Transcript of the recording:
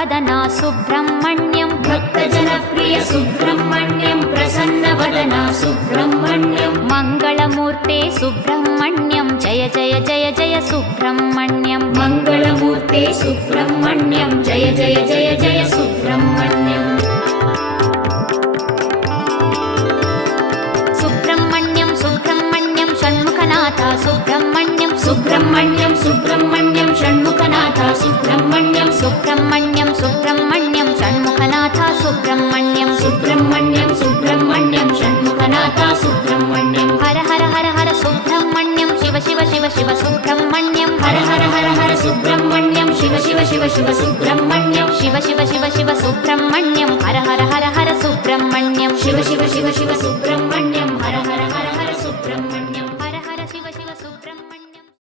प्रसन्नवदना Subrahmanyam भक्तजनप्रिय Subrahmanyam प्रसन्नवदना Subrahmanyam मङ्गलमूर्ते Subrahmanyam Jai Jai Jai Jai Subrahmanyam मङ्गलमूर्ते Subrahmanyam Jai Jai Jai Jai Subrahmanyam Subrahmanyam Subrahmanyam Shanmukhanath Subrahmanyam Subrahmanyam Subrahmanyam Shanmukhanath Subrahmanyam Subrahmanyam Subrahmanyam Shanmukhanath Subrahmanyam Subrahmanyam Subrahmanyam Shanmukhanath Subrahmanyam Har Har Har Har Subrahmanyam Shiva Shiva Shiva Shiva Subrahmanyam Har Har Har Har Subrahmanyam Shiva Shiva Shiva Shiva Subrahmanyam Shiva Shiva Shiva Shiva Subrahmanyam Har Har Har Har Subrahmanyam Shiva Shiva Shiva Shiva Subrahmanyam Har Har Har Har Subrahmanyam